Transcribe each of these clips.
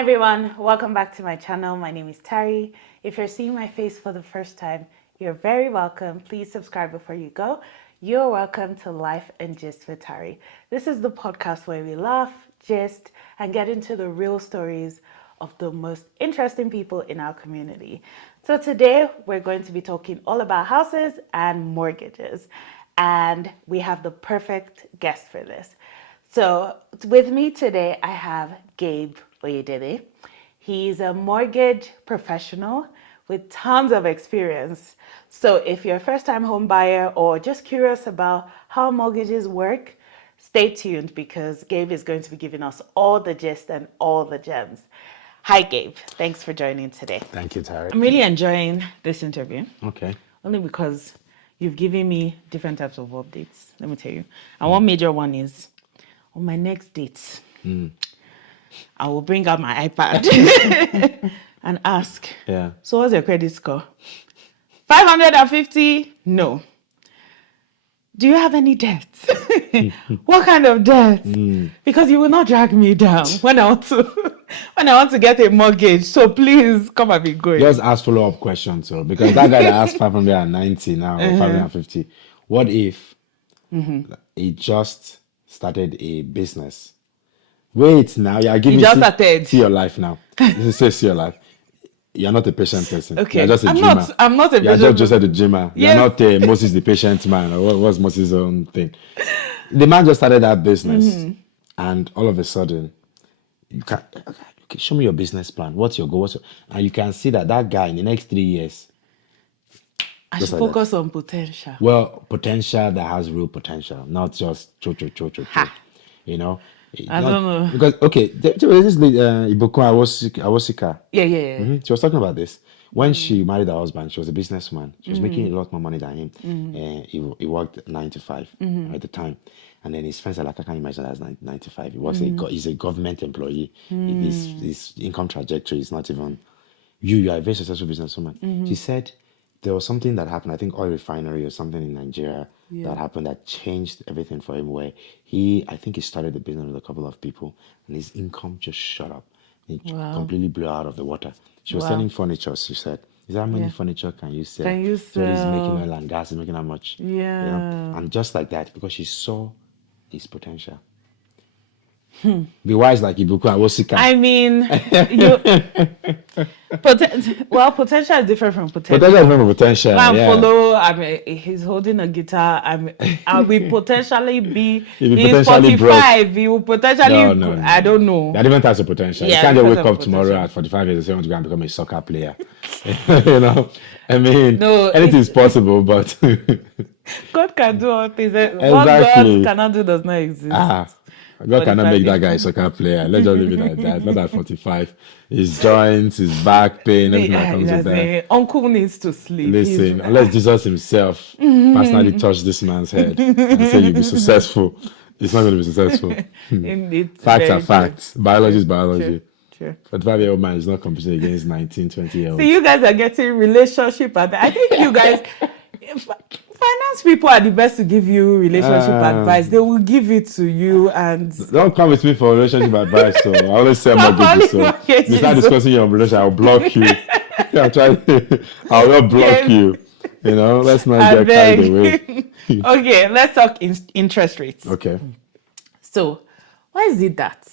Hi everyone, welcome back to my channel. My name is Tari. If you're seeing my face for the first time, you're very welcome. Please subscribe before you go. You're welcome to Life and Gist with Tari. This is the podcast where we laugh, gist, and get into the real stories of the most interesting people in our community. So today we're going to be talking all about houses and mortgages. And we have the perfect guest for this. So with me today, I have Gabe Oyedele. He's a mortgage professional with tons of experience. So if you're a first-time home buyer or just curious about how mortgages work, stay tuned because Gabe is going to be giving us all the gist and all the gems. Hi, Gabe. Thanks for joining today. Thank you, Tari. I'm really enjoying this interview. Okay. Only because you've given me different types of updates. Let me tell you. And one major one is on my next date, I will bring out my iPad and ask, Yeah. so what's your credit score? 550? No. Do you have any debt? What kind of debt? Because you will not drag me down when I want to get a mortgage. So please come and be going. Just ask follow-up questions, so because that guy that asked 590 now or 550, what if he just started a business? Wait now, you're giving just started. See your life now. This is see your life. You're not a patient person. Okay. You're just a dreamer. I'm not a You're patient just a dreamer. Yes. You're not Moses the patient man. Or what's Moses' own thing? The man just started that business, and all of a sudden, you can okay, show me your business plan. What's your goal? And you can see that guy in the next 3 years. I should Just like focus on potential. Well, potential that has real potential, not just cho. Ha. You know. I don't know. Because okay, there was this lady, Ibukun Awosika. Yeah. She was talking about this when she married her husband. She was a businesswoman. She was making a lot more money than him. He worked 9 to 5 at the time, and then his friends are like, "I can't imagine that's 9 to 5." He works. He's a government employee. His income trajectory is not even. You are a very successful businesswoman. She said there was something that happened. I think oil refinery or something in Nigeria that happened that changed everything for him. Where I think he started the business with a couple of people, and his income just shot up. It completely blew out of the water. She was selling furniture. She said, "Is that how many furniture can you sell?" Can you So he's sell? making oil and gas. He's making how much? Yeah. And just like that, because she saw his potential. Be wise like Ibuku Awosika. I mean, potential is different from potential. Potential is different from potential. He's holding a guitar. I will potentially be. He'll be He's potentially 45. He will potentially. No. I don't know. There are different types of potential. Yeah, You can't just different wake up types of tomorrow potential. at 45 years and say, I want to go and become a soccer player. You know? I mean, No, anything is possible, but God can do all things. What Exactly. God cannot do does not exist. God cannot 45 make that guy a soccer player. Let's just leave it at that. Not at 45. His joints, his back pain, everything that comes with that. Uncle needs to sleep. Listen, unless Jesus himself personally touched this man's head and said you'll be successful, it's not going to be successful. Facts are facts. Biology is biology. Sure. 45-year-old man is not competing against 19, 20-year-olds. So you guys are getting relationship advice. I think you guys, finance people are the best to give you relationship advice. They will give it to you and. Don't come with me for relationship advice. So I always say mortgages. So you start discussing your relationship, I'll block you. I'll not block you. You know, let's not get carried away. Okay, let's talk interest rates. Okay. So, why is it that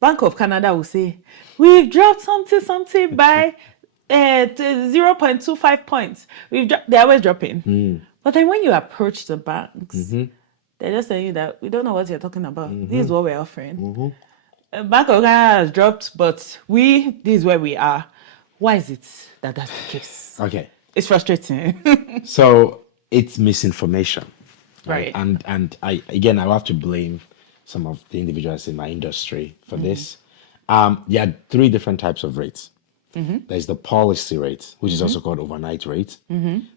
Bank of Canada will say, we've dropped something by 0.25 points. They're always dropping. But then when you approach the banks, they're just telling you that we don't know what you're talking about. This is what we're offering. Bank of Canada has dropped, but this is where we are. Why is it that that's the case? Okay. It's frustrating. So it's misinformation. Right. And I have to blame some of the individuals in my industry for this. There are 3 different types of rates. There's the policy rate, which is also called overnight rate.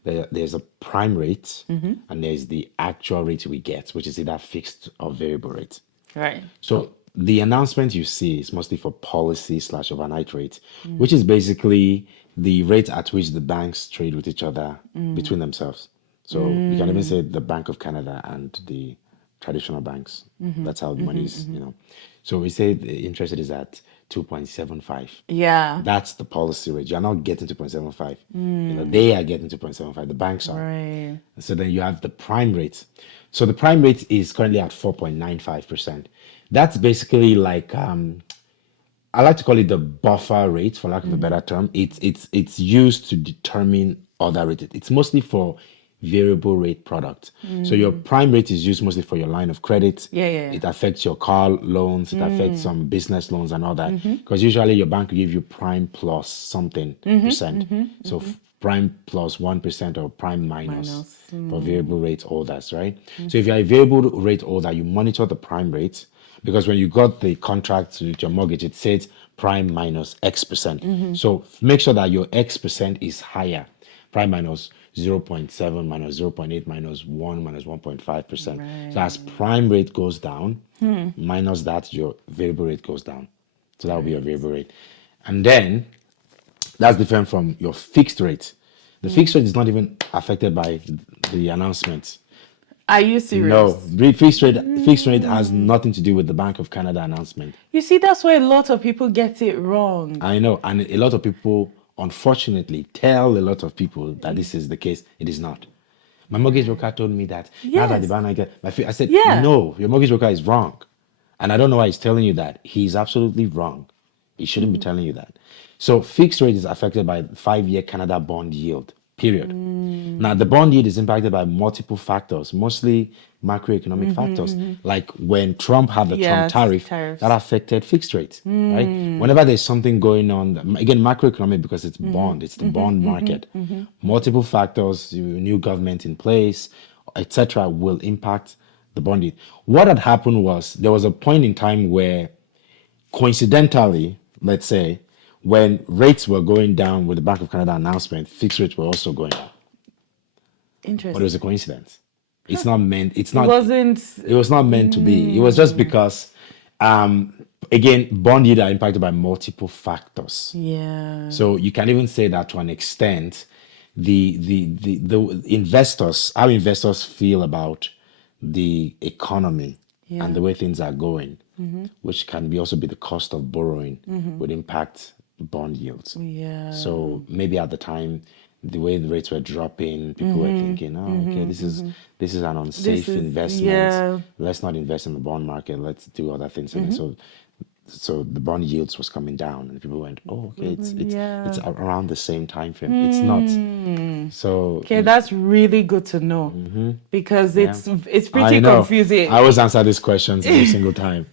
There's a prime rate, and there's the actual rate we get, which is either fixed or variable rate. Right. So the announcement you see is mostly for policy/overnight rate, which is basically the rate at which the banks trade with each other between themselves. So you can even say the Bank of Canada and the traditional banks. That's how the money is, So we say the interest rate is at 2.75. Yeah. That's the policy rate. You're not getting 2.75. They are getting 2.75. The banks are. Right. So then you have the prime rate. So the prime rate is currently at 4.95%. That's basically like I like to call it the buffer rate, for lack of a better term. It's used to determine other rate. It's mostly for variable rate products. So your prime rate is used mostly for your line of credit. Yeah. It affects your car loans. It affects some business loans and all that. Because usually your bank will give you prime plus something percent. So prime plus 1% or prime minus for variable rate holders, right? So if you're a variable rate holder, you monitor the prime rate because when you got the contract with your mortgage, it says prime minus X percent. So make sure that your X percent is higher. Prime minus 0.7 minus 0.8 minus 1 minus 1.5%. So as prime rate goes down, minus that, your variable rate goes down. So that will be your variable rate. And then that's different from your fixed rate. The fixed rate is not even affected by the announcement. Are you serious? No, fixed rate has nothing to do with the Bank of Canada announcement. You see, that's why a lot of people get it wrong. I know, and a lot of people, unfortunately, tell a lot of people that this is the case. It is not. My mortgage broker told me that. Now that the bank, I said, no, your mortgage broker is wrong. And I don't know why he's telling you that. He's absolutely wrong. He shouldn't be telling you that. So fixed rate is affected by 5-year Canada bond yield, period. Now, the bond yield is impacted by multiple factors, mostly macroeconomic factors. Like when Trump had the Trump tariff, that affected fixed rates, right? Whenever there's something going on, again, macroeconomic because it's bond, it's the bond market. Multiple factors, new government in place, etc., will impact the bond yield. What had happened was there was a point in time where coincidentally, let's say, when rates were going down with the Bank of Canada announcement, fixed rates were also going up. But it Interesting. was a coincidence. It's not meant. It's not. It was not meant to be. It was just because, again, bond yield are impacted by multiple factors. Yeah. So you can even say that to an extent, the investors, how investors feel about the economy and the way things are going, which can be also be the cost of borrowing, would impact bond yields. Yeah. So maybe at the time, the way the rates were dropping, people were thinking, "Oh, okay, this is an unsafe investment. Yeah. Let's not invest in the bond market. Let's do other things." And so the bond yields was coming down, and people went, "Oh, okay, it's around the same time frame. It's not." So Okay, that's really good to know because it's pretty I know. confusing. I always answer these questions every single time.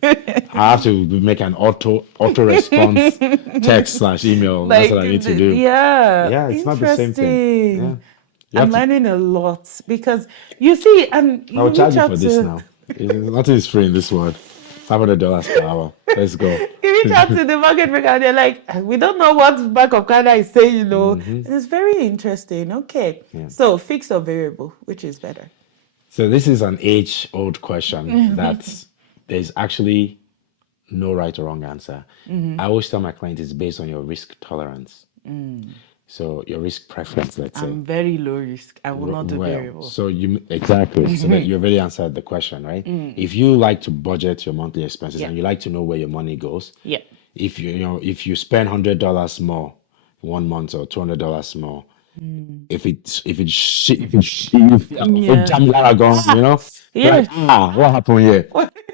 I have to make an auto response text/email. That's what I need to do. Yeah, it's not the same thing. Yeah. I'm learning a lot because you see, and I will charge reach you out for this to now. Nothing is free in this world. $500 per hour. Let's go. you reach out to the market maker, and they're like, we don't know what Bank of Canada is saying, And it's very interesting. Okay, so fixed or variable, which is better? So this is an age-old question that there's actually no right or wrong answer. I always tell my clients it's based on your risk tolerance. So your risk preference, let's say. I'm very low risk. I will not do variable. So exactly. So that you already answered the question, right? If you like to budget your monthly expenses and you like to know where your money goes, if you spend $100 more 1 month or $200 more, if what happened here?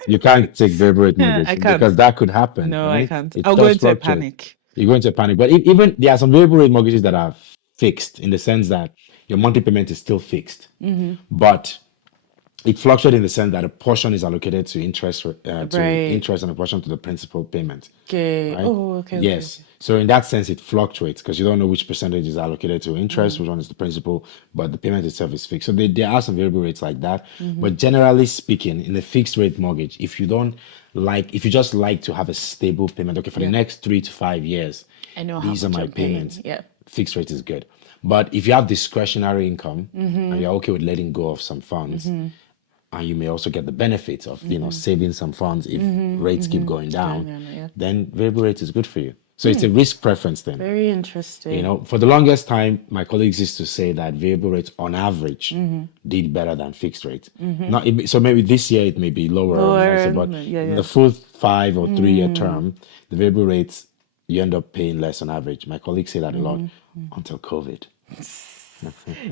You can't take variable rate mortgage I can't. because that could happen. No, right? I can't. It I'll go does into a fluctuate. panic. You go into a panic. But even there are some variable rate mortgages that are fixed in the sense that your monthly payment is still fixed, but it fluctuates in the sense that a portion is allocated to interest, interest, and a portion to the principal payment. Okay. Right? Oh, okay. Yes. So in that sense, it fluctuates because you don't know which percentage is allocated to interest, which one is the principal, but the payment itself is fixed. So there are some variable rates like that. But generally speaking, in a fixed rate mortgage, if you just like to have a stable payment, okay, for the next 3 to 5 years, I know these are my payments. Yeah. Fixed rate is good. But if you have discretionary income and you're okay with letting go of some funds, and you may also get the benefits of saving some funds if rates keep going down, then variable rate is good for you. So it's a risk preference thing. Very interesting. For the longest time, my colleagues used to say that variable rates on average did better than fixed rates. So maybe this year it may be lower, right? So, Lower, but yeah, in yeah. the full 5 or 3 year term, the variable rates, you end up paying less on average. My colleagues say that a lot until COVID.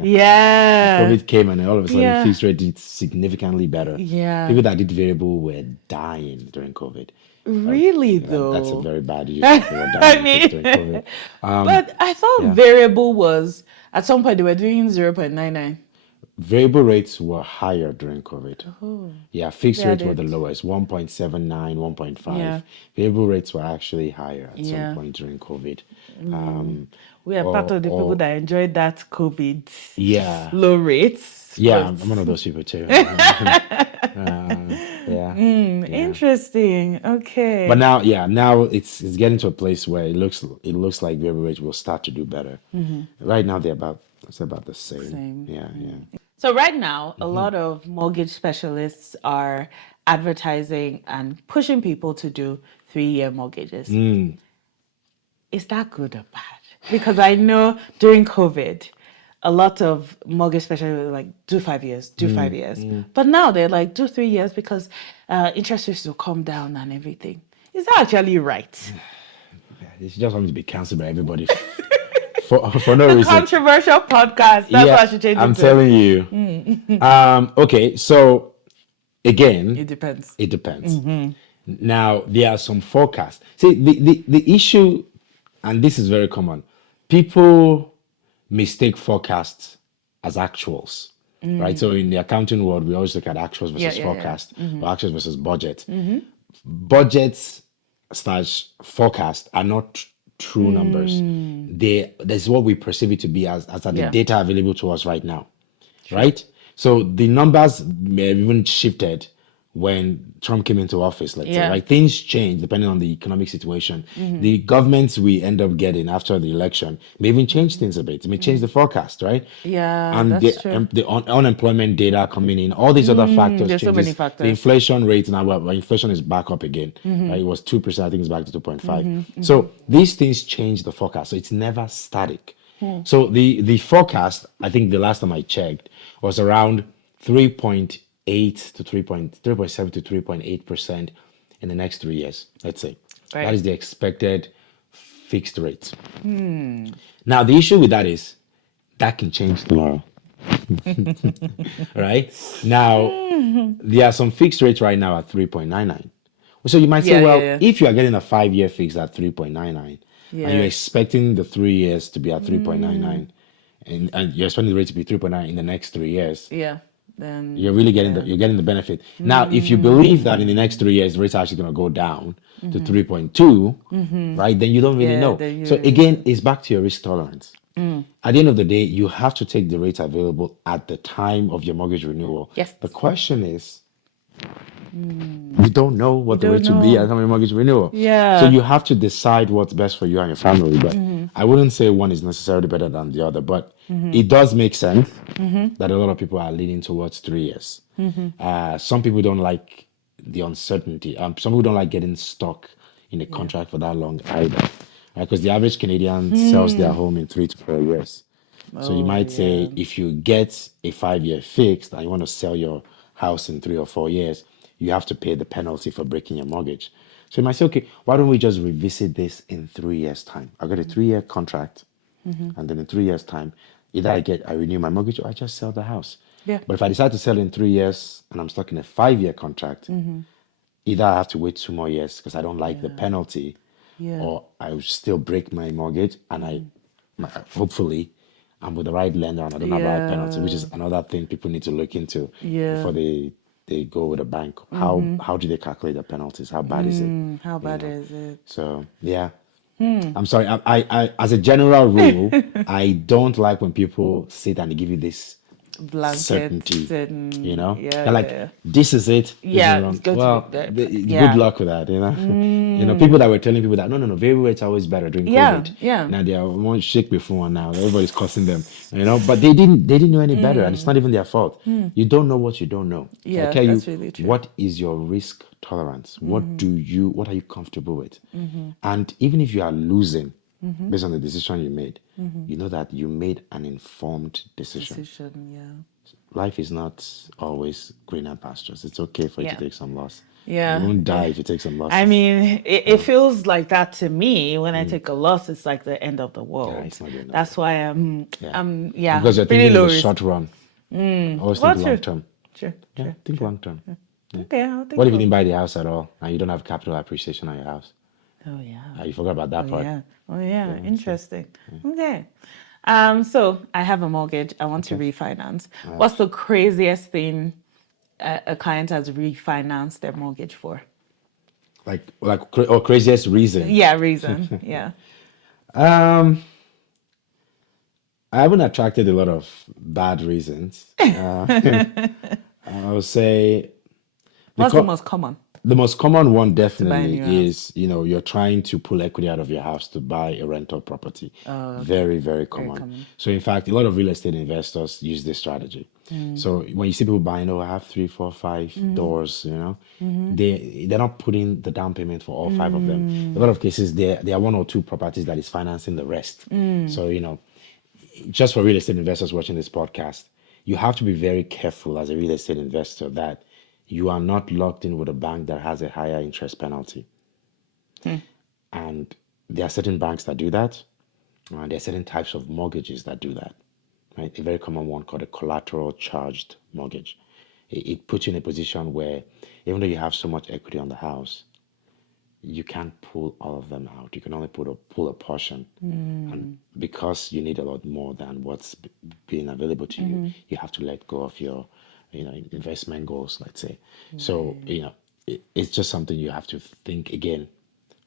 Yeah. COVID came and all of a sudden Yeah. fixed rate did significantly better. Yeah. People that did variable were dying during COVID. Really, That's a though. very bad use of the word I dying during COVID. mean, but I thought yeah. variable was, at some point, they were doing 0.99. Variable rates were higher during COVID. Yeah, fixed Maybe I rates were the did. lowest, 1.79, 1.5. Yeah. Variable rates were actually higher at some Yeah. point during COVID. We are part of the people that enjoyed that COVID Yeah. low rates. Yeah, but- I'm one of those people too. Yeah. Interesting. Okay. But now it's getting to a place where it looks like variable rates will start to do better. Right now it's about the same. Same. Yeah. So right now, a lot of mortgage specialists are advertising and pushing people to do 3-year mortgages. Is that good or bad? Because I know during COVID, a lot of mortgage specialists were like, do 5 years, do 5 years. But now they're like, do 3 years because interest rates will come down and everything. Is that actually right? It's just going to be cancelled by everybody for no reason. Controversial podcast. That's what I should change I'm it to. telling you. Okay, so again, It depends. it depends. Now there are some forecasts. See, the issue, and this is very common. People mistake forecasts as actuals, right? So in the accounting world, we always look at actuals versus forecast, or actuals versus budget. Budgets slash forecast are not true numbers. That's what we perceive it to be as are the data available to us right now, right? So the numbers may have even shifted when Trump came into office, let's say, right? Things change depending on the economic situation. The governments we end up getting after the election may even change things a bit. It may change the forecast, right? Yeah, And that's true. the unemployment data coming in, all these other factors there's so changes. many factors. The inflation rate now, well, inflation is back up again. Right? It was 2%, I think it's back to 2.5. So these things change the forecast. So it's never static. So the forecast, I think the last time I checked, was around 3.8 to 3.7 to 3.8% in the next 3 years, let's say. Right. That is the expected fixed rate. Now, the issue with that is that can change tomorrow. Right? Now, there are some fixed rates right now at 3.99. So you might say, if you are getting a 5-year fix at 3.99, and you're expecting the 3 years to be at 3.99, and you're expecting the rate to be 3.9 in the next 3 years, then you're really getting the benefit. Now, if you believe that in the next 3 years the rates are actually going to go down to 3.2, right? Then you don't really know. So again, it's back to your risk tolerance. At the end of the day, you have to take the rates available at the time of your mortgage renewal. Yes. The question is, you don't know what the rates will be at the time of your mortgage renewal. Yeah. So you have to decide what's best for you and your family. But I wouldn't say one is necessarily better than the other. But it does make sense that a lot of people are leaning towards 3 years. Some people don't like the uncertainty. Some people don't like getting stuck in a contract for that long either. Because the average Canadian sells their home in 3 to 4 years. So you might say if you get a 5-year fixed and you want to sell your house in 3 or 4 years, you have to pay the penalty for breaking your mortgage. So you might say, okay, why don't we just revisit this in 3 years' time? I got a 3-year contract, and then in 3 years' time, either I renew my mortgage or I just sell the house. Yeah. But if I decide to sell in 3 years and I'm stuck in a 5-year contract, either I have to wait 2 more years because I don't like the penalty, or I will still break my mortgage and hopefully I'm with the right lender and I don't have the right penalty, which is another thing people need to look into before they go with a bank. How do they calculate the penalties? How bad is it? How bad is it? So I'm sorry. I as a general rule, I don't like when people sit and they give you this Blankets certainty. and You know, yeah, they're like, yeah. this is it. This is Yeah, it's wrong. going to be Well, that. good Yeah. luck with that. You know, people that were telling people that no, very well, it's always better during Yeah, COVID. yeah. Now they are one shake before one now. Everybody's cussing them. You know, but they didn't know any better, and it's not even their fault. You don't know what you don't know. So I Yeah, tell you, that's really true. what is your risk tolerance? What are you comfortable with? And even if you are losing based on the decision you made, you know that you made an informed decision. Decision, yeah. Life is not always greener pastures. It's okay for you to Yeah. take some loss. You Yeah. won't die if you take some I losses. mean, it feels like that to me. When I take a loss, it's like the end of the Yeah, world. it's not the end of the That's world. why Yeah. yeah, Because you're pretty thinking in low the risk. short run. Always Well, think long true. term. True, Yeah, true, think true. long term. Yeah. Okay, I'll What think if you didn't long buy term. the house at all and you don't have capital appreciation on your house? Oh, yeah. You forgot about Oh, that part. yeah. Oh, yeah. Yeah, so, Interesting. Okay. So I have a mortgage. I want to okay. refinance. What's the craziest thing a client has refinanced their mortgage for? Or craziest reason. Yeah, reason. Yeah. Um, I haven't attracted a lot of bad reasons. I would say the What's the co- most common the most common one to buy a definitely new house? is, you're trying to pull equity out of your house to buy a rental property. Oh, okay. Very, very Very common. common. So in fact, a lot of real estate investors use this strategy. So when you see people buying, I have 3, 4, 5 doors, they're not putting the down payment for all 5 of them. In a lot of cases, there are 1 or 2 properties that is financing the rest. So, just for real estate investors watching this podcast, you have to be very careful as a real estate investor that you are not locked in with a bank that has a higher interest penalty. And there are certain banks that do that, and there are certain types of mortgages that do that. Right? A very common one called a collateral charged mortgage. It puts you in a position where even though you have so much equity on the house, you can't pull all of them out. You can only pull a portion. And because you need a lot more than what's being available to you, you have to let go of your, investment goals, let's say. So, it's just something you have to think again,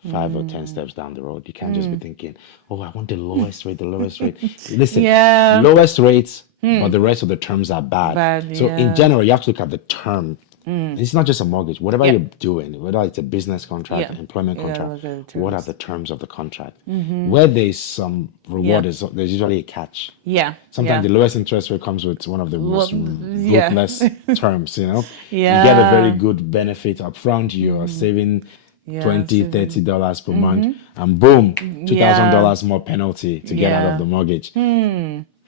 5 or 10 steps down the road. You can't just be thinking, oh, I want the lowest rate, the lowest rate. Listen, Yeah. lowest rates, but the rest of the terms are bad. Bad, So in yeah. general, you have to look at the term. It's not just a mortgage. Whatever Yeah. you're doing, whether it's a business contract, Yeah. employment Yeah, contract, look at the what are terms. the terms of the contract? Where there's some reward, Yeah. there's usually a catch. Yeah. Sometimes Yeah. the lowest interest rate comes with one of the most Yeah. ruthless terms, You get a very Yeah. good benefit up front. You are saving Yeah. 20 So, $30 per month, and boom, yeah. $2,000 more penalty to get out of Yeah. the mortgage.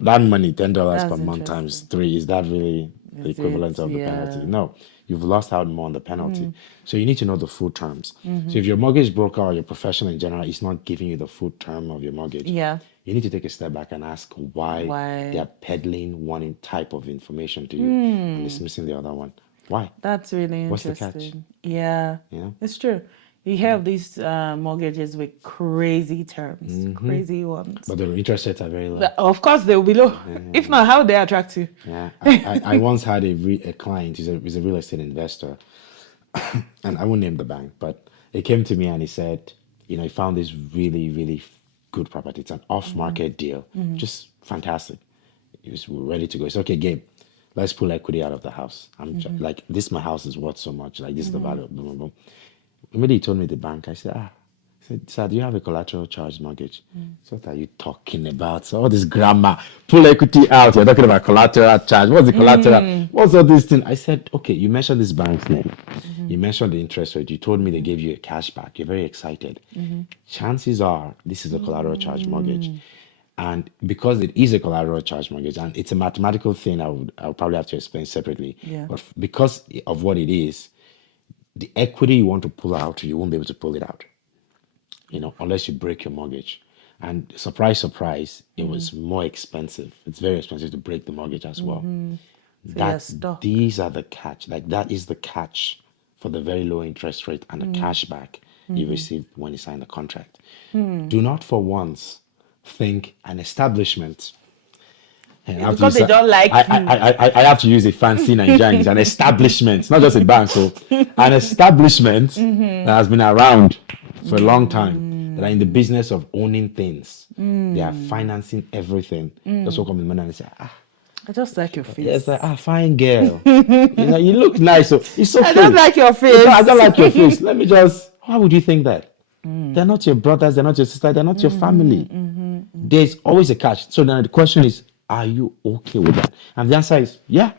That money, $10 per That's month times interesting. 3, is that really the Is it? equivalent of the penalty? Yeah. No, you've lost out more on the penalty. So you need to know the full terms. So if your mortgage broker or your professional in general is not giving you the full term of your mortgage, Yeah. you need to take a step back and ask why they Why? are peddling one type of information to you and dismissing the other one. Why? That's really What's the catch? interesting. Yeah. You know? It's true. You have these mortgages with crazy terms, crazy ones. But the interest rates are very low. Of course, they will be low. If not, how they attract you? Yeah, I once had a client. He's a real estate investor, and I won't name the bank, but he came to me and he said, he found this really, really good property. It's an off-market deal, just fantastic. He was ready to go. He said, okay, Gabe, let's pull equity out of the house. Like, this, my house is worth so much. Like, this is the value of blah, blah, blah. Immediately he told me the bank. I said, I said, sir, do you have a collateral charge mortgage? So what are you talking about? So all this grammar, pull equity out. You're talking about collateral charge. What's the collateral? What's all this thing? I said, okay, you mentioned this bank's name. You mentioned the interest rate. You told me they gave you a cash back. You're very excited. Chances are this is a collateral charge mortgage. And because it is a collateral charge mortgage, and it's a mathematical thing, I'll probably have to explain separately. Yeah. But because of what it is, the equity you want to pull out, you won't be able to pull it out, unless you break your mortgage. And surprise, surprise, it was more expensive. It's very expensive to break the mortgage as well. So you're stuck. These are the catch. Like, that is the catch for the very low interest rate and the cash back you receive when you sign the contract. Do not for once think an establishment. And I have to Because they use don't like you. I have to use a fancy Nigerian. It's an establishment, not just a bank. So, an establishment that has been around for a long time, that are in the business of owning things. They are financing everything. Just walk up in the money and say, I just like your Yeah, it's face. like, fine girl. You look nice. So it's I don't okay. like your I don't like your face. face. Let me just. Why would you think that? They're not your brothers. They're not your sister. They're not your family. There's always a catch. So now the question is, are you okay with that? And the answer is, yeah.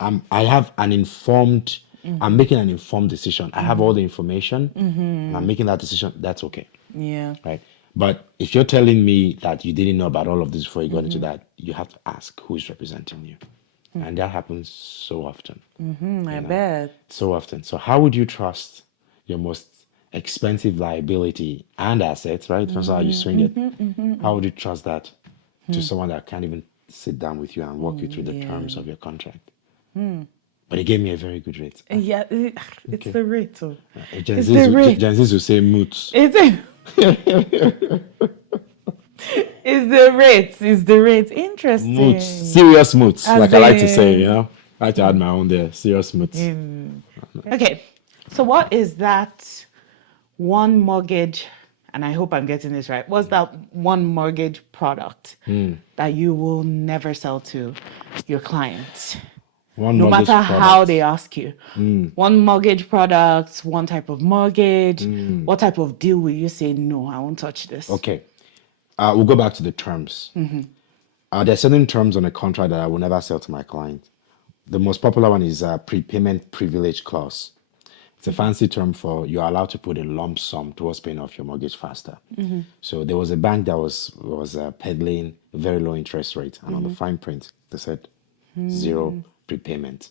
I have an informed. I'm making an informed decision. I have all the information, and I'm making that decision. That's okay, Yeah. right? But if you're telling me that you didn't know about all of this before you got into that, you have to ask who is representing you, and that happens so often. I You know, bet. so often. So how would you trust your most expensive liability and assets, right? That's how you swing it. How would you trust that to someone that can't even sit down with you and walk you through the Yeah. terms of your contract? But he gave me a very good rate. Yeah, it's Okay. the rate. Oh. Gen It's Z's, the rate. Gen Z's will say moots. It's it's the rate. It's the rate. Moots. Interesting. Serious moots. As Like I like to say, in, I like to add my own there. Serious moots. okay. So what is that one mortgage? And I hope I'm getting this right. What's that one mortgage product that you will never sell to your clients? One No mortgage matter how product. they ask you. One mortgage product, one type of mortgage. What type of deal will you say, no, I won't touch this? Okay. We'll go back to the terms. There's certain terms on a contract that I will never sell to my client. The most popular one is prepayment privilege clause. It's a fancy term for you're allowed to put a lump sum towards paying off your mortgage faster. So there was a bank that was peddling very low interest rate, and on the fine print they said zero prepayment.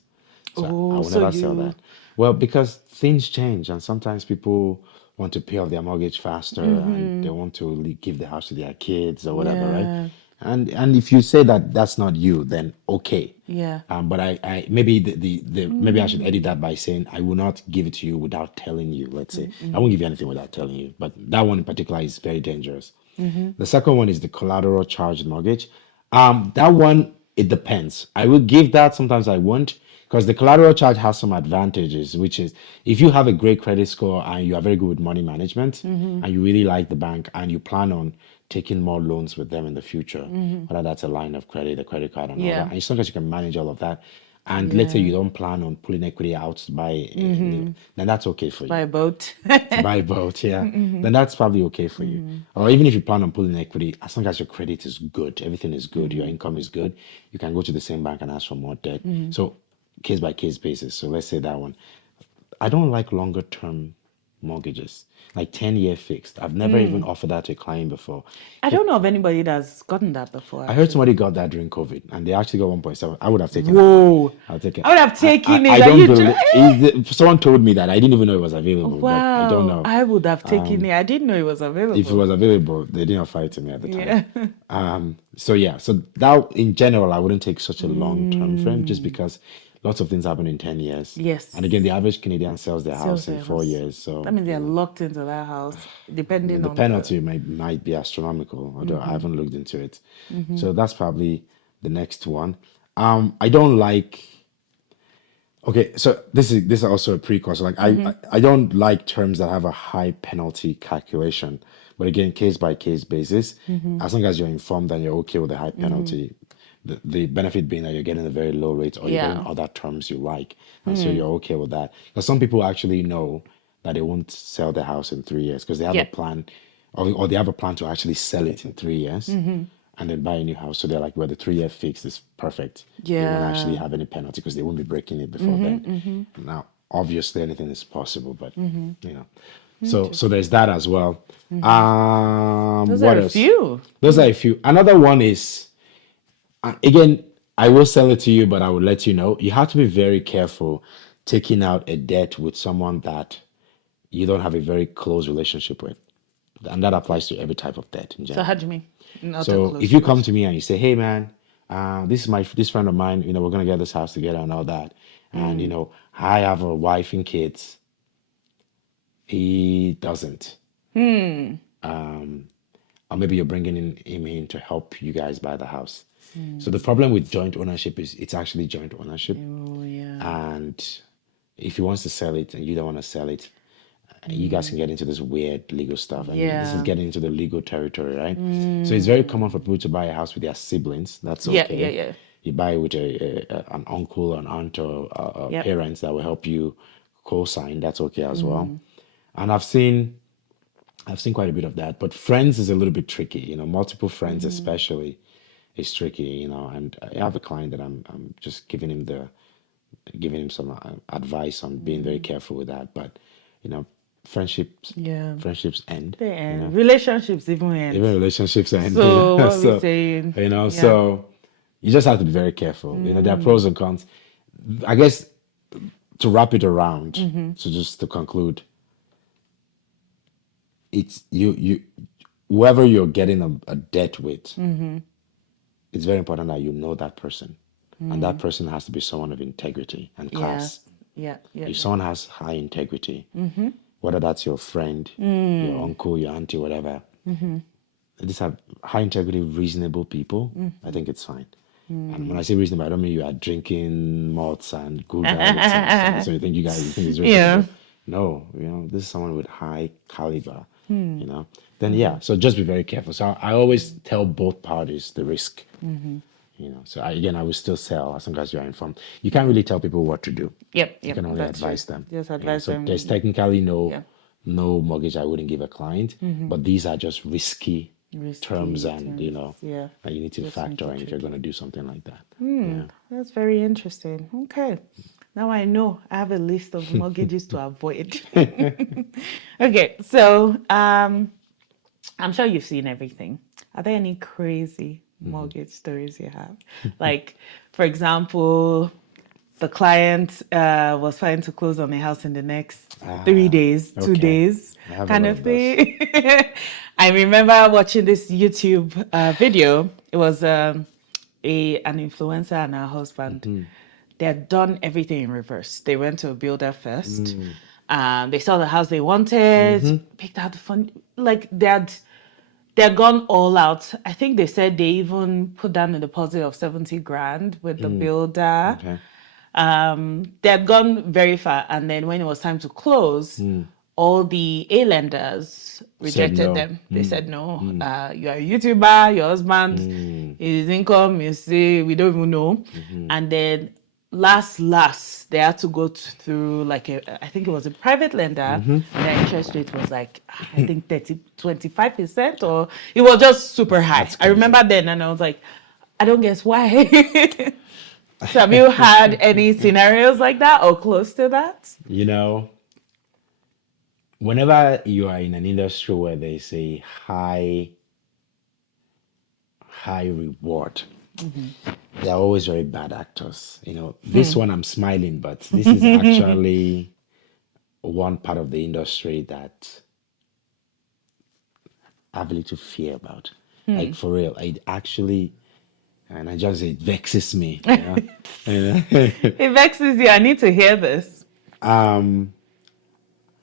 So I Oh, will so never sell you, that. Well, because things change, and sometimes people want to pay off their mortgage faster, and they want to give the house to their kids or whatever, right? yeah, And if you say that that's not you, then okay. yeah. But I maybe maybe I should edit that by saying I will not give it to you without telling you. Let's say I won't give you anything without telling you. But that one in particular is very dangerous. The second one is the collateral charged mortgage. That one it depends. I will give that. Sometimes I won't because the collateral charge has some advantages, which is if you have a great credit score and you are very good with money management and you really like the bank and you plan on taking more loans with them in the future, whether that's a line of credit, a credit card, and all Yeah. that. And as long as you can manage all of that, and let's say you don't plan on pulling equity out to buy, then that's okay for you. Buy a boat. To buy a boat, yeah, then that's probably okay for you. Or even if you plan on pulling equity, as long as your credit is good, everything is good, your income is good, you can go to the same bank and ask for more debt. So case by case basis. So let's say that one. I don't like longer term mortgages, like 10-year fixed. I've never even offered that to a client before. I don't know of anybody that's gotten that before. I heard somebody got that during COVID, and they actually got 1.7. I would have taken Whoa. that. I'll take it. I would have taken it. I Are don't you believe. Someone told me that I didn't even know it was available, but I don't Wow. know. I would have taken it. I didn't know it was available. If it was available, they didn't offer it to me at the time. Yeah. So yeah, so that in general, I wouldn't take such a long term frame just because lots of things happen in 10 years. Yes. And again, the average Canadian sells their house Sells in their 4 house. years. So That means they're locked into that house, depending the on penalty might be astronomical, although I haven't looked into it. So that's probably the next one. I don't like. Okay, so this is also a precursor. Like I don't like terms that have a high penalty calculation, but again, case by case basis. As long as you're informed and you're okay with the high penalty, the benefit being that you're getting a very low rate or you're Yeah. getting other terms you like, and so you're okay with that. Because some people actually know that they won't sell their house in 3 years because they have Yeah. a plan, or they have a plan to actually sell it in 3 years and then buy a new house. So they're like, well, the 3-year fix is perfect. They won't actually Yeah. have any penalty because they won't be breaking it before then. Now, obviously, anything is possible, but so there's that as well. Those What are a else? few. Those are a few. Another one is again, I will sell it to you, but I will let you know. You have to be very careful taking out a debt with someone that you don't have a very close relationship with. And that applies to every type of debt in So general. how do you mean? Not a So close if you come relationship. to me and you say, "Hey man, this friend of mine, we're gonna get this house together and all that, and I have a wife and kids. He doesn't. Or maybe you're bringing him in to help you guys buy the house. So the problem with joint ownership is it's actually joint ownership, Oh yeah. and if he wants to sell it and you don't want to sell it, you guys can get into this weird legal stuff, and this is Yeah. getting into the legal territory, right? So it's very common for people to buy a house with their siblings. That's Yeah, okay. yeah, yeah. you buy with an uncle, an aunt, or Yep. parents that will help you co-sign. That's okay as well. And I've seen quite a bit of that, but friends is a little bit tricky. Multiple friends especially is tricky. And I have a client that I'm just giving him some advice on being very careful with that. But you know, friendships Yeah. friendships end. They You end. know, Relationships even end. even relationships end. So what are we So saying? Yeah. so you just have to be very careful. There are pros and cons. I guess to wrap it around, so just to conclude, it's you whoever you're getting a debt with, it's very important that you know that person. And that person has to be someone of integrity and Yeah. class. Yeah. Yeah. If someone has high integrity, whether that's your friend, your uncle, your auntie, whatever, these are high integrity, reasonable people. I think it's fine. And when I say reasonable, I don't mean you are drinking malts and Gulda with so you think it's Yeah. reasonable. No, this is someone with high caliber, Then yeah, so just be very careful. So I always tell both parties the risk. So I will still sell as long as you are informed. You can't really tell people what to do. Yep. You Yep. can only That's true. advise them. Just advise So them. there's technically no Yeah. no mortgage I wouldn't give a client, but these are just risky terms, Risky and terms. Yeah. that you need to Just make factor it in if you're tricky. going to do something like that. That's very interesting. Okay. Now I know I have a list of mortgages to avoid. Okay, so I'm sure you've seen everything. Are there any crazy mortgage stories you have? Like, for example, the client was planning to close on the house in the next 3 days, two Okay. days, I have a kind lot of of those. thing. I remember watching this YouTube video. It was an influencer and her husband. They had done everything in reverse. They went to a builder first. They saw the house they wanted, picked out the fund. Like they're gone all out. I think they said they even put down a deposit of 70 grand with the builder. Okay. They had gone very far. And then when it was time to close, all the A lenders Said rejected no. them. They said, no, you are a YouTuber, your husband, his income is, we don't even know. And then last, they had to go through like I think it was a private lender. And their interest rate was like, I think 25%, or it was just super high. That's I crazy. remember then, and I was like, I don't guess why. So have you had any scenarios like that or close to that? Whenever you are in an industry where there's a high reward, there are always very bad actors. This one I'm smiling, but this is actually one part of the industry that I have a little fear about. Like for real, it actually, and I just say it vexes me. It vexes you. I need to hear this.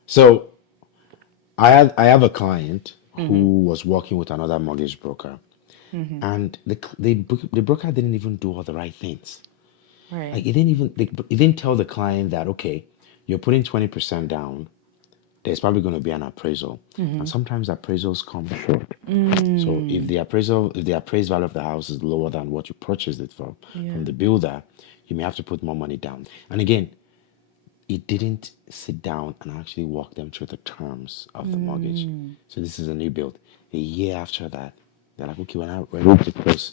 So I have a client who was working with another mortgage broker, and the broker didn't even do all the right things. Right. Like he didn't tell the client that, okay, you're putting 20% down. There's probably going to be an appraisal, and sometimes appraisals come short. So if the appraised value of the house is lower than what you purchased it for from the builder, you may have to put more money down. And again, he didn't sit down and actually walk them through the terms of the mortgage. So this is a new build. A year after that, they're like, okay, we're ready to close.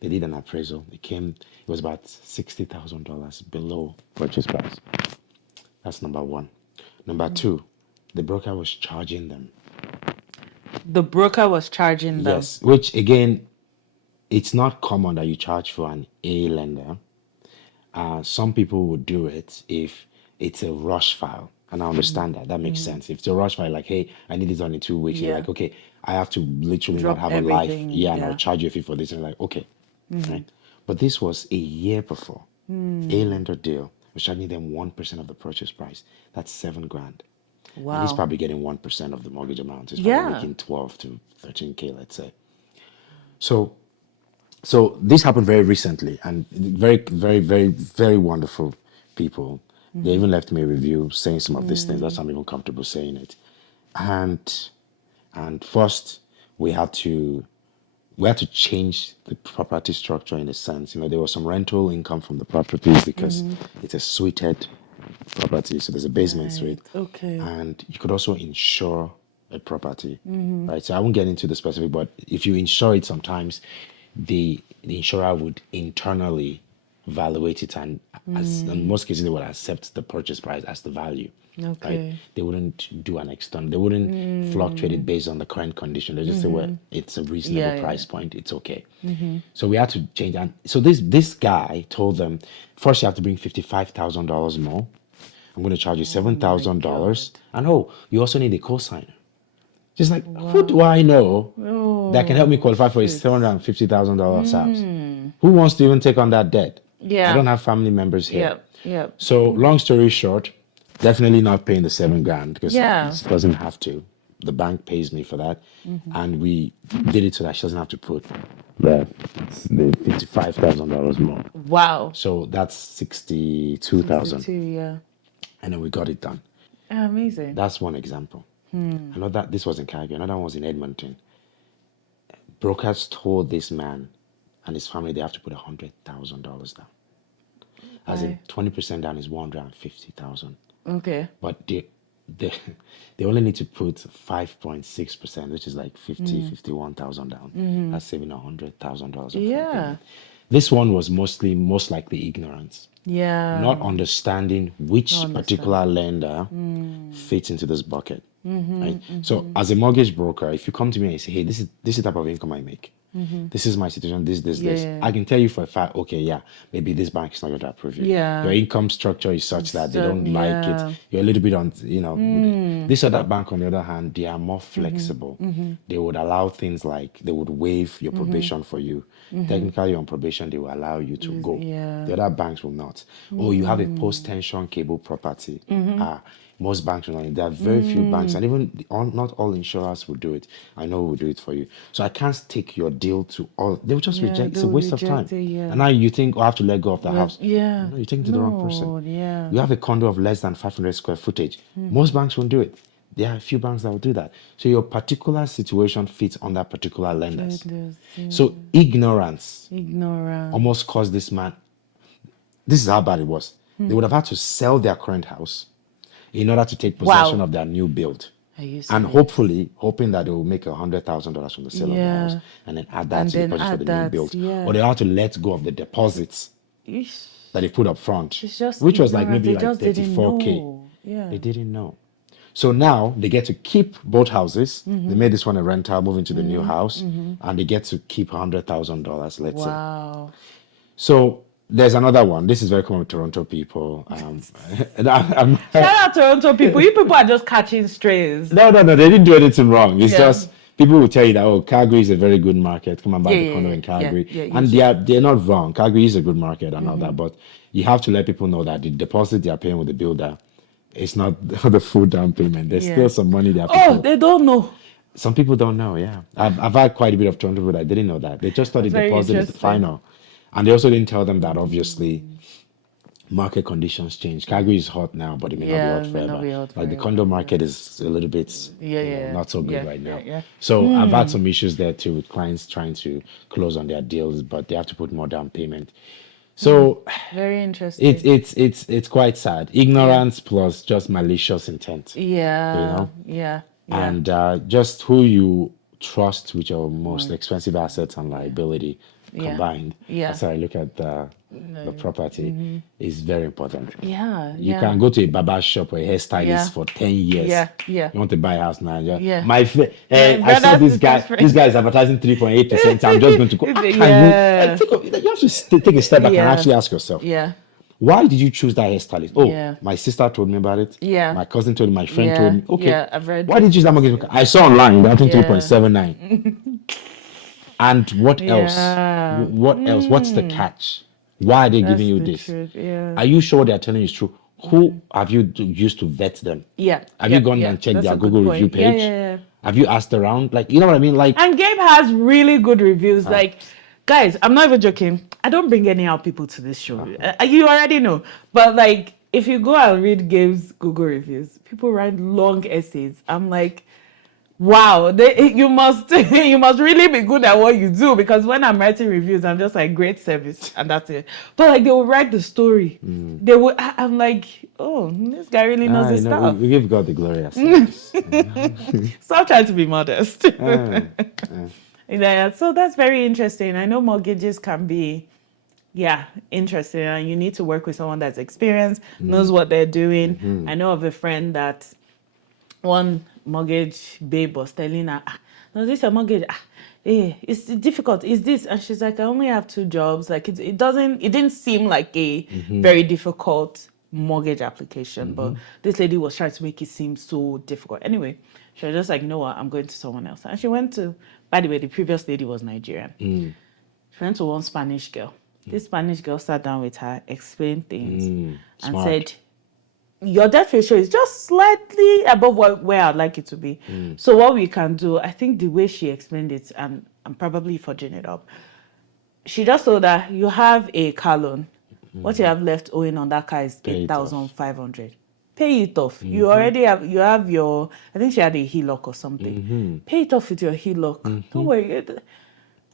They did an appraisal. It was about $60,000 below purchase price. That's number one. Number two, the broker was charging them. The broker was charging them. Yes, which again, it's not common that you charge for an A lender. Some people would do it if it's a rush file. And I understand that. That makes sense. If it's a rush file, like, hey, I need this done in 2 weeks, you're Yeah. like, okay, I have to literally Drop not have a life. everything, Yeah, and yeah. I'll charge you a fee for this. And like, okay. Right. But this was a year before. A lender deal was charging them 1% of the purchase price. That's 7 grand. And he's Wow. probably getting 1% of the mortgage amount. He's probably Yeah. making 12 to 13K, let's say. So this happened very recently, and very, very, very, very wonderful people. They even left me a review saying some of these things. That's why I'm even comfortable saying it. And first we had to we had to change the property structure in a sense. There was some rental income from the properties because it's a suited property, so there's a basement suite, Right. Okay. and you could also insure a property, right? So I won't get into the specific, but if you insure it, sometimes the insurer would internally evaluate it, and as in most cases they would accept the purchase price as the value. Right? Okay. They wouldn't do an external. They wouldn't fluctuate it based on the current condition. They just say, well, it's a reasonable Yeah, price point. It's okay. So we had to change. And so this guy told them, first you have to bring $55,000 more. I'm going to charge you $7,000. And you also need a co-signer. Just like, who do I know that can help me qualify for a $750,000 house? Who wants to even take on that debt? Yeah. I don't have family members here. Yep. So long story short, definitely not paying the $7,000 because Yeah. it doesn't have to. The bank pays me for that, and we did it so that she doesn't have to put the $55,000 more. Wow. So that's 62,000, 62, yeah. and then we got it done. Amazing. That's one example. Another, this was in Calgary. Another one was in Edmonton. Brokers told this man and his family they have to put $100,000 down. As in 20% down is 150,000. Okay. But they only need to put 5.6%, which is like 51,000 down. That's saving $100,000. Yeah. This one was most likely ignorance. Yeah. Not understanding which particular lender fits into this bucket. Right? So as a mortgage broker, if you come to me and you say, hey, this is the type of income I make. This is my situation, this. Yeah. I can tell you for a fact, okay, yeah, maybe this bank is not going to approve you. Yeah. Your income structure is such that they don't like it. You're a little bit on, this other bank, on the other hand, they are more flexible. They would allow things like they would waive your probation for you. Technically on probation, they will allow you to go. Yeah. The other banks will not. Oh, you have a post-tension cable property. Most banks will not. There are very few banks, and even not all insurers will do it. I know will do it for you. So I can't take your deal to all. They will just reject. It's a they'll waste of time. reject it, yeah. And now you think, I have to let go of the house. Yeah. No, you're taking to the wrong person. Yeah. You have a condo of less than 500 square footage. Most banks won't do it. There are a few banks that will do that. So your particular situation fits under particular lenders. So ignorance almost caused this man. This is how bad it was. They would have had to sell their current house in order to take possession of their new build. And hoping that they will make $100,000 from the sale of the house and then add that to the purchase for the new build. Or they have to let go of the deposits that they put up front, which was like maybe like 34K. They didn't know. So now they get to keep both houses. They made this one a rental, move into the new house, and they get to keep $100,000, let's say. So there's another one. This is very common with Toronto people. Shout out Toronto people. You people are just catching strays. No, they didn't do anything wrong. It's just people will tell you that Calgary is a very good market. Come and buy the condo in Calgary, and they're not wrong. Calgary is a good market and all that, but you have to let people know that the deposit they are paying with the builder, it's not the full down payment. There's still some money there. They don't know. Some people don't know. Yeah, I've had quite a bit of Toronto people that didn't know that. They just thought the deposit is the final. And they also didn't tell them that obviously market conditions change. Calgary is hot now, but it may not be hot forever. Like the condo market is a little bit not so good right now. So I've had some issues there too with clients trying to close on their deals, but they have to put more down payment. So very interesting. It's quite sad. Ignorance plus just malicious intent. And just who you trust with your most expensive assets and liability combined. That's how I look at the property is very important. You can go to a barber shop or a hairstylist for 10 years. You want to buy a house now. I saw this guy. This guy is advertising 3.8%. I'm just going to go. You have to take a step back and actually ask yourself. Why did you choose that hairstylist? My sister told me about it. My cousin told me. My friend told me. Okay. I've read. Why did you choose that mortgage? I saw online. They're 3.79. And what else? What else? What's the catch? Why are they giving you this? Are you sure they're telling you it's true? Who have you used to vet them? Have you gone and checked their Google review page? Have you asked around? Like, you know what I mean? Like, and Gabe has really good reviews. Like, guys, I'm not even joking. I don't bring any out people to this show. You already know. But like, if you go and read Gabe's Google reviews, people write long essays. I'm like, Wow, you must you must really be good at what you do, because when I'm writing reviews, I'm just like, great service, and that's it. But like, they will write the story. They will. I'm like, oh, this guy really knows his stuff. We give God the glory ourselves. Stop trying to be modest. Uh, Yeah, so that's very interesting. I know mortgages can be, yeah, interesting, and you need to work with someone that's experienced, knows what they're doing. I know of a friend that one mortgage babe was telling her, no, this is a mortgage. It's difficult. Is this? And she's like, I only have 2 jobs. Like it didn't seem like a very difficult mortgage application, but this lady was trying to make it seem so difficult. Anyway, she was just like, you know what, I'm going to someone else. And she went to, by the way, the previous lady was Nigerian. She went to one Spanish girl. This Spanish girl sat down with her, explained things, and Smart. said, your debt ratio is just slightly above where I'd like it to be. So what we can do, I think the way she explained it, and I'm probably fudging it up, she just told her, you have a car loan. What you have left owing on that car is Pay it off. 8,500. Pay it off. You already have your, I think she had a HELOC or something. Pay it off with your HELOC. Don't worry.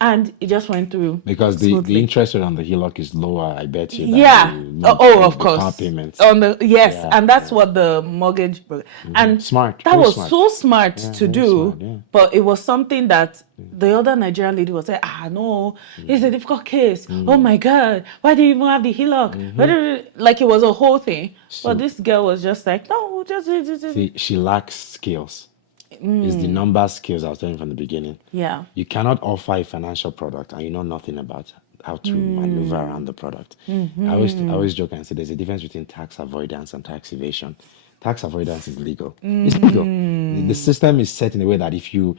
And it just went through Because the smoothly. interest rate on the HELOC is lower, I bet you. Than Yeah. Of the course. car payments. On the yes, Yeah, and that's what the mortgage and Smart, That very was smart. so smart to very do, smart, yeah. but it was something that the other Nigerian lady was saying, no, it's a difficult case. Oh my God, why do you even have the HELOC? Like it was a whole thing. But this girl was just like, no, just. See, she lacks skills. It's the number skills I was telling you from the beginning. Yeah. You cannot offer a financial product and you know nothing about how to maneuver around the product. I always joke and say there's a difference between tax avoidance and tax evasion. Tax avoidance is legal. It's legal. The system is set in a way that if you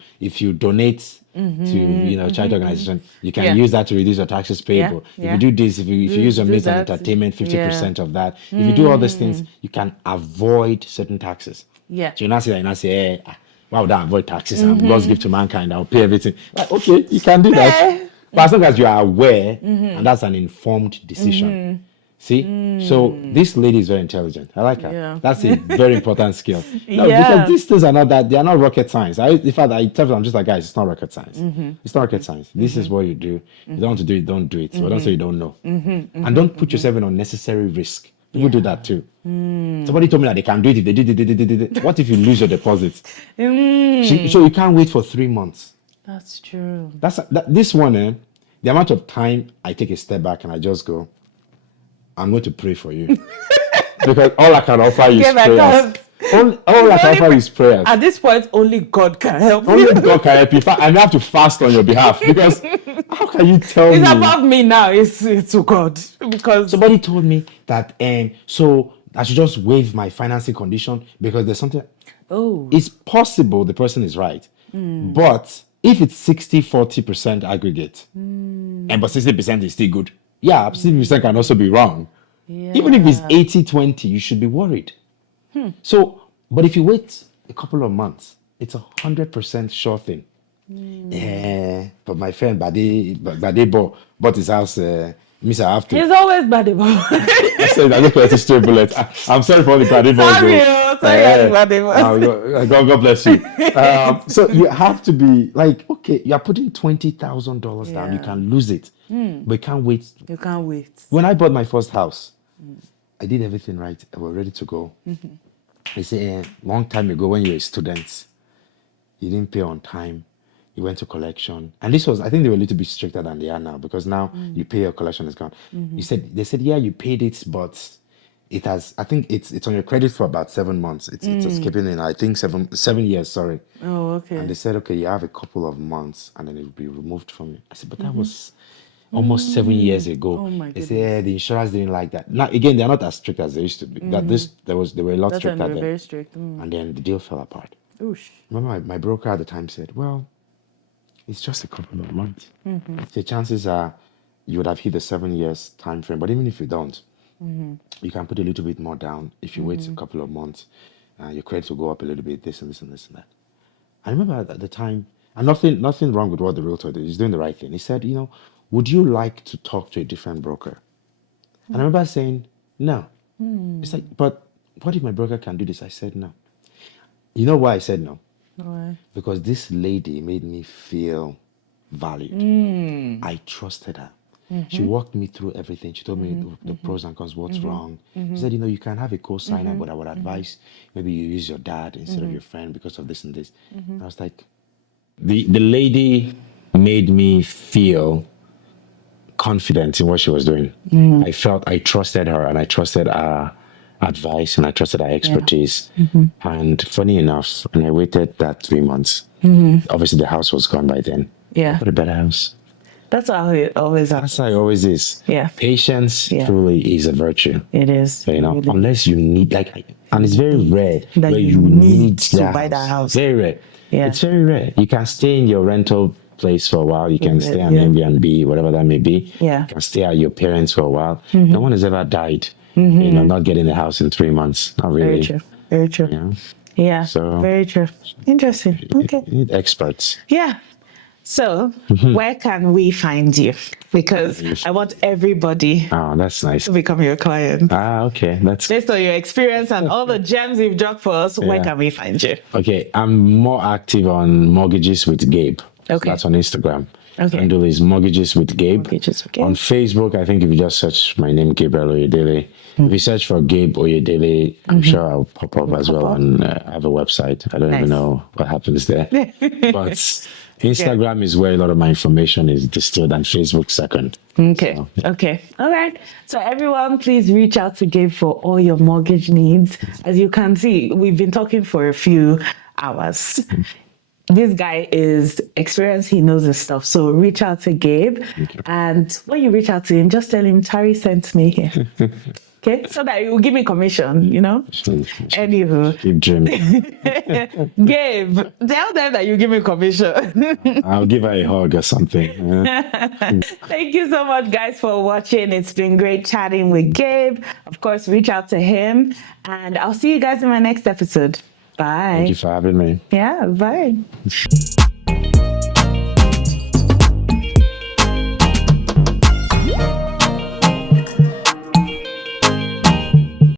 donate to charity organization, you can Yeah. use that to reduce your taxes payable. Yeah. If you do this, if you use your do means and that. entertainment, 50% of that. If you do all these things, you can avoid certain taxes. Yeah. So you not say that, you not say, why would I avoid taxes? And God's gift to mankind, I'll pay everything. Like, okay, you can do that. But as long as you are aware, and that's an informed decision. See? So this lady is very intelligent. I like her. Yeah. That's a very important skill. No, Yeah. because these things are not that, they are not rocket science. In fact, I tell them, I'm just like, guys, it's not rocket science. It's not rocket science. This is what you do. You don't want to do it, don't do it. So don't say you don't know. And don't put yourself in unnecessary risk. People do that too. Somebody told me that they can do it if they did. What if you lose your deposit? So you can't wait for 3 months. That's true. This one, the amount of time I take a step back and I just go, I'm going to pray for you. Because all I can offer you is prayers. All I can offer you is prayers. At this point, only God can help Only you. God can help you. In fact, I may have to fast on your behalf because how can you tell It's me? above me now. It's to God, because Somebody told me that so I should just waive my financing condition because there's something. oh It's possible the person is right. But if it's 60-40% aggregate, and but 60% is still good. Yeah, 60% can also be wrong. Even if it's 80-20, you should be worried. So, but if you wait a couple of months, it's 100% sure thing. Yeah, but my friend Bade bought his house. Miss, I have to. he's always bad about. I said, I just let straight bullet. I'm sorry for all the Bade Sorry, God bless you. So you have to be like, okay, you're putting $20,000 down. You Yeah. can lose it, but you can't wait. You can't wait. When I bought my first house, I did everything right. I was ready to go. They say, long time ago when you were a student, you didn't pay on time. You went to collection. And this was, I think they were a little bit stricter than they are now because now you pay, your collection is gone. They said, yeah, you paid it, but it has, I think it's on your credit for about 7 months. It's escaping in, I think 7 years, sorry. Oh, okay. And they said, okay, you have a couple of months and then it will be removed from you. I said, but that was almost 7 years ago. Oh my They said, the insurance didn't like that. Now, again, they're not as strict as they used to be. They were a lot That's stricter then. very strict. And then the deal fell apart. Oosh. Remember, my broker at the time said, well, it's just a couple of months. The chances are you would have hit the 7 years time frame. But even if you don't, you can put a little bit more down. If you wait a couple of months, your credit will go up a little bit, this and this and this and that. I remember at the time, and nothing wrong with what the realtor did. He's doing the right thing. He said, would you like to talk to a different broker? And I remember saying, no. It's like, but what if my broker can do this? I said, no. You know why I said no? Why? Because this lady made me feel valued. I trusted her. She walked me through everything. She told me the pros and cons, what's wrong. She said, you can have a co-signer, but I would advise maybe you use your dad instead of your friend because of this and this. And I was like, the lady made me feel confident in what she was doing. I trusted her, and I trusted her advice, and I trusted her expertise. And funny enough, and I waited that 3 months. Obviously, the house was gone by then. Yeah. I got a better house. That's how it always happens. That's how it always is. Yeah. Patience truly is a virtue. It is. Really. Really. Unless you need, and it's very rare That where you need to buy that house. Very rare. Yeah. It's very rare. You can stay in your rental place for a while. You can stay on Airbnb, whatever that may be. Yeah. You can stay at your parents for a while. No one has ever died, not getting the house in 3 months. Not really. Very true. Very true. Yeah. Yeah. So- very true. Interesting. Okay. You need experts. Yeah. So, where can we find you? Because I want everybody Oh, that's nice. to become your client. Okay. That's Based on your experience and all the gems you've dropped for us, where Yeah. can we find you? okay. I'm more active on Mortgages with Gabe. Okay. That's on Instagram. Okay. Handle is Mortgages with Gabe. Mortgages with Gabe. On Facebook, I think if you just search my name, Gabriel Oyedele. If you search for Gabe Oyedele, I'm sure I'll pop up as well. On I have a website. I don't Nice. even know what happens there, but Instagram is where a lot of my information is distilled, and Facebook second. Okay. So, Okay. All right. So everyone, please reach out to Gabe for all your mortgage needs. As you can see, we've been talking for a few hours. This guy is experienced. He knows his stuff. So reach out to Gabe. And when you reach out to him, just tell him, Tari sent me here. Okay? So that he will give me commission, Anywho. keep dreaming. Gabe, tell them that you give me commission. I'll give her a hug or something. Thank you so much, guys, for watching. It's been great chatting with Gabe. Of course, reach out to him. And I'll see you guys in my next episode. Bye. Thank you for having me. Yeah, bye.